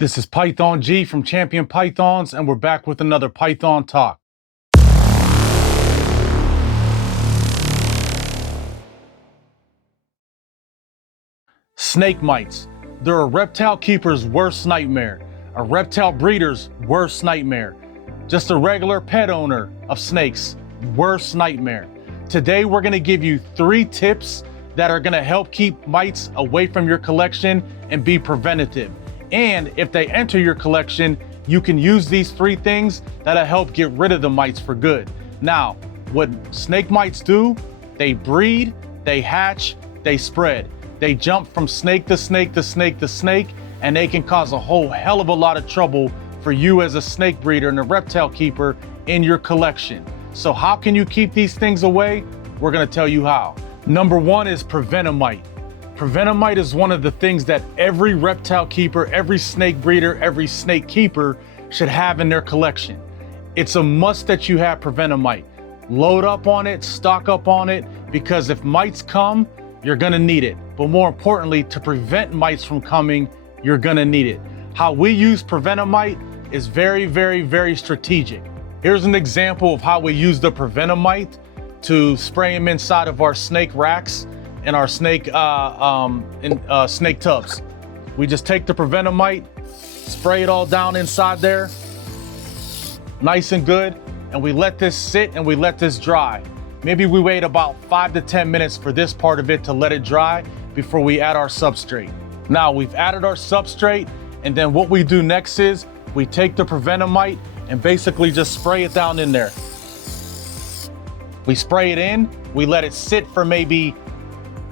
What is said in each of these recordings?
This is Python G from Champion Pythons, and we're back with another Python Talk. Snake mites. They're a reptile keeper's worst nightmare, a reptile breeder's worst nightmare, just a regular pet owner of snakes' worst nightmare. Today, we're gonna give you 3 tips that are gonna help keep mites away from your collection and be preventative. And if they enter your collection, you can use these 3 things that'll help get rid of the mites for good. Now, what snake mites do, they breed, they hatch, they spread. They jump from snake to snake to snake to snake, and they can cause a whole hell of a lot of trouble for you as a snake breeder and a reptile keeper in your collection. So how can you keep these things away? We're gonna tell you how. Number 1 is prevent a mite. Prevent a mite is one of the things that every reptile keeper, every snake breeder, every snake keeper should have in their collection. It's a must that you have prevent a mite. Load up on it, stock up on it, because if mites come, you're gonna need it. But more importantly, to prevent mites from coming, you're gonna need it. How we use prevent a mite is very, very, very strategic. Here's an example of how we use the prevent a mite to spray them inside of our snake racks and our snake snake tubs. We just take the prevent a mite, spray it all down inside there, nice and good, and we let this sit and we let this dry. Maybe we wait about 5 to 10 minutes for this part of it to let it dry before we add our substrate. Now we've added our substrate, and then what we do next is we take the prevent a mite and basically just spray it down in there. We spray it in, we let it sit for maybe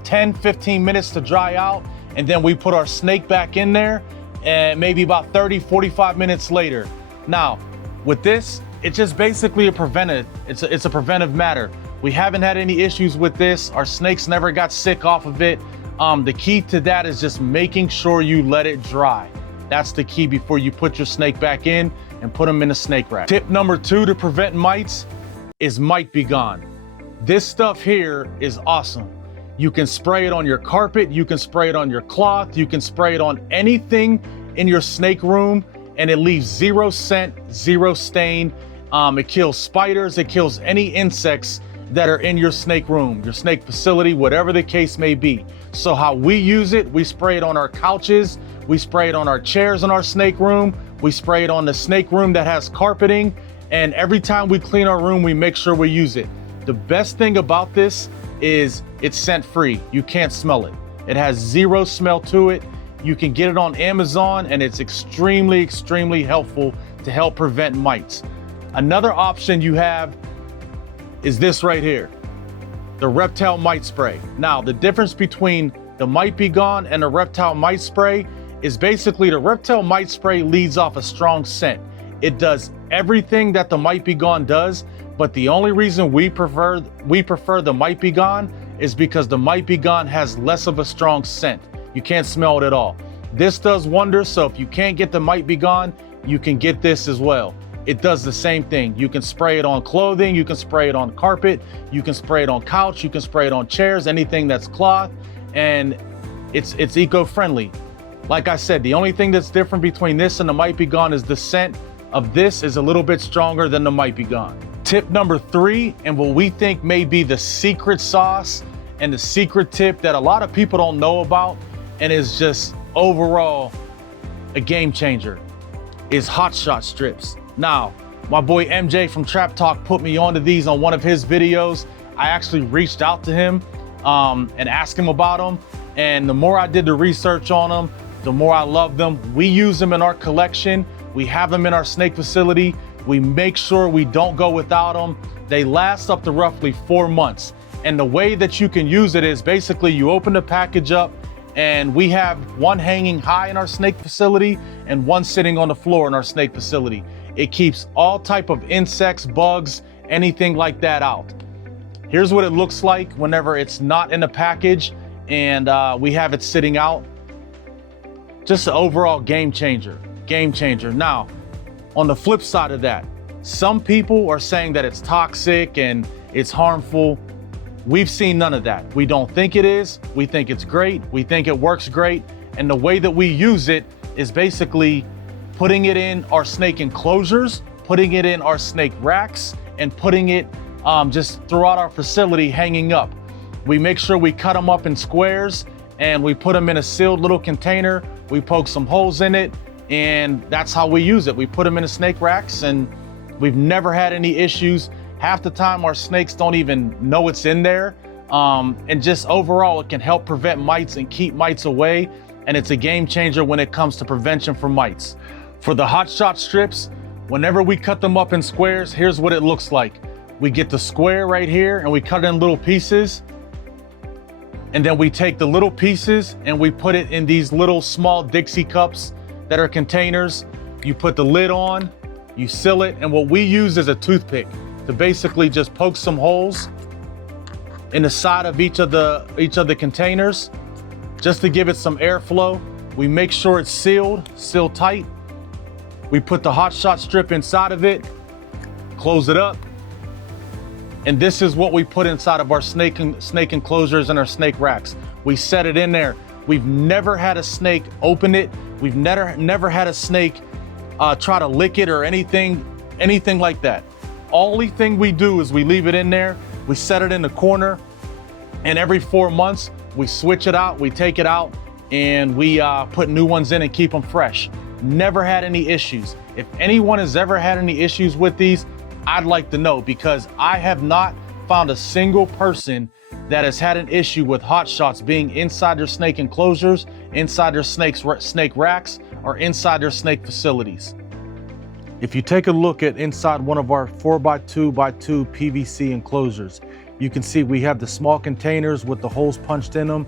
10-15 minutes to dry out, and then we put our snake back in there, and maybe about 30-45 minutes later. Now with this, it's just basically a preventive, it's a preventive matter. We haven't had any issues with this. Our snakes never got sick off of it. The key to that is just making sure you let it dry. That's the key before you put your snake back in and put them in a snake rack. Tip number 2 to prevent mites is Mite Be Gone. This stuff here is awesome. You can spray it on your carpet, you can spray it on your cloth, you can spray it on anything in your snake room, and it leaves 0 scent, 0 stain. It kills spiders, it kills any insects that are in your snake room, your snake facility, whatever the case may be. So how we use it, we spray it on our couches, we spray it on our chairs in our snake room, we spray it on the snake room that has carpeting, and every time we clean our room, we make sure we use it. The best thing about this is it's scent free. You can't smell it. It has 0 smell to it. You can get it on Amazon, and it's extremely, extremely helpful to help prevent mites. Another option you have is this right here, the reptile mite spray. Now, the difference between the Mite Be Gone and the reptile mite spray is basically the reptile mite spray leads off a strong scent. It does everything that the Mite Be Gone does, but the only reason we prefer the Mite Be Gone is because the Mite Be Gone has less of a strong scent. You can't smell it at all. This does wonders, so if you can't get the Mite Be Gone, you can get this as well. It does the same thing. You can spray it on clothing, you can spray it on carpet, you can spray it on couch, you can spray it on chairs, anything that's cloth, and it's eco-friendly. Like I said, the only thing that's different between this and the Mite Be Gone is the scent of this is a little bit stronger than the Mite Be Gone. Tip number 3, and what we think may be the secret sauce and the secret tip that a lot of people don't know about, and is just overall a game changer, is hot shot strips. Now, my boy MJ from Trap Talk put me onto these on one of his videos. I actually reached out to him and asked him about them. And the more I did the research on them, the more I love them. We use them in our collection. We have them in our snake facility. We make sure we don't go without them. They last up to roughly 4 months. And the way that you can use it is basically you open the package up, and we have one hanging high in our snake facility and one sitting on the floor in our snake facility. It keeps all type of insects, bugs, anything like that out. Here's what it looks like whenever it's not in the package and we have it sitting out. Just an overall game changer, game changer. Now, on the flip side of that, some people are saying that it's toxic and it's harmful. We've seen none of that. We don't think it is. We think it's great. We think it works great. And the way that we use it is basically putting it in our snake enclosures, putting it in our snake racks, and putting it just throughout our facility hanging up. We make sure we cut them up in squares and we put them in a sealed little container. We poke some holes in it, and that's how we use it. We put them in the snake racks, and we've never had any issues. Half the time our snakes don't even know it's in there. And just overall, it can help prevent mites and keep mites away. And it's a game changer when it comes to prevention for mites. For the hot shot strips, whenever we cut them up in squares, here's what it looks like. We get the square right here and we cut it in little pieces. And then we take the little pieces and we put it in these little small Dixie cups that are containers. You put the lid on, you seal it, and what we use is a toothpick to basically just poke some holes in the side of each of the containers, just to give it some airflow. We make sure it's sealed tight. We put the hot shot strip inside of it, close it up, and this is what we put inside of our snake enclosures and our snake racks. We set it in there. We've never had a snake open it. We've never had a snake try to lick it or anything like that. Only thing we do is we leave it in there. We set it in the corner, and every 4 months we switch it out, we take it out, and we put new ones in and keep them fresh. Never had any issues. If anyone has ever had any issues with these, I'd like to know, because I have not found a single person that has had an issue with hot shots being inside their snake enclosures, inside their snake racks, or inside their snake facilities. If you take a look at inside one of our 4x2x2 PVC enclosures, you can see we have the small containers with the holes punched in them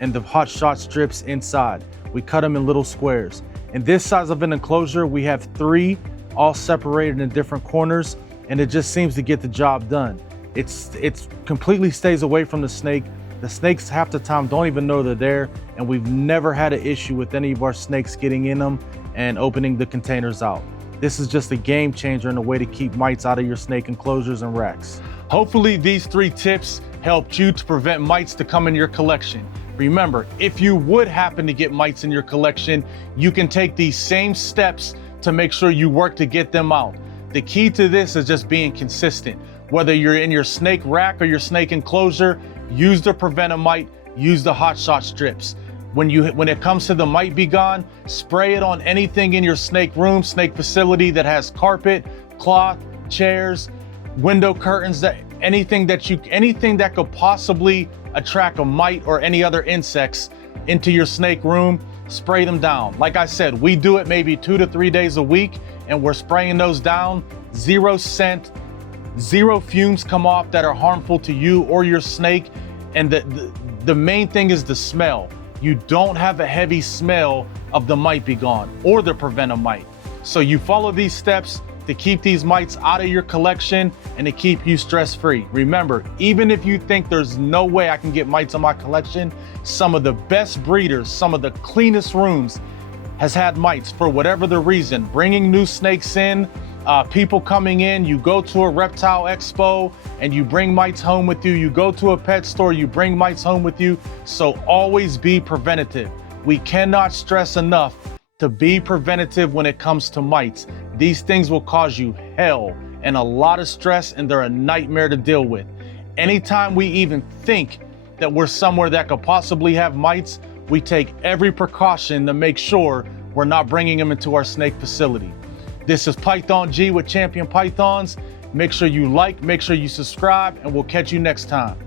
and the hot shot strips inside. We cut them in little squares. In this size of an enclosure, we have 3 all separated in different corners, and it just seems to get the job done. It's completely stays away from the snake. The snakes half the time don't even know they're there, and we've never had an issue with any of our snakes getting in them and opening the containers out. This is just a game changer and a way to keep mites out of your snake enclosures and racks. Hopefully these 3 tips helped you to prevent mites to come in your collection. Remember, if you would happen to get mites in your collection, you can take these same steps to make sure you work to get them out. The key to this is just being consistent. Whether you're in your snake rack or your snake enclosure, use the Prevent-A-Mite, use the hot shot strips. When it comes to the Mite Be Gone, spray it on anything in your snake room, snake facility that has carpet, cloth, chairs, window curtains, anything that could possibly attract a mite or any other insects into your snake room, spray them down. Like I said, we do it maybe 2 to 3 days a week, and we're spraying those down. 0 scent, 0 fumes come off that are harmful to you or your snake. And the main thing is the smell. You don't have a heavy smell of the Mite Be Gone or the Prevent-A-Mite. So you follow these steps to keep these mites out of your collection and to keep you stress-free. Remember, even if you think there's no way I can get mites in my collection, some of the best breeders, some of the cleanest rooms has had mites for whatever the reason. Bringing new snakes in, people coming in, you go to a reptile expo and you bring mites home with you. You go to a pet store, you bring mites home with you. So always be preventative. We cannot stress enough to be preventative when it comes to mites. These things will cause you hell and a lot of stress, and they're a nightmare to deal with. Anytime we even think that we're somewhere that could possibly have mites, we take every precaution to make sure we're not bringing them into our snake facility. This is Python G with Champion Pythons. Make sure you like, make sure you subscribe, and we'll catch you next time.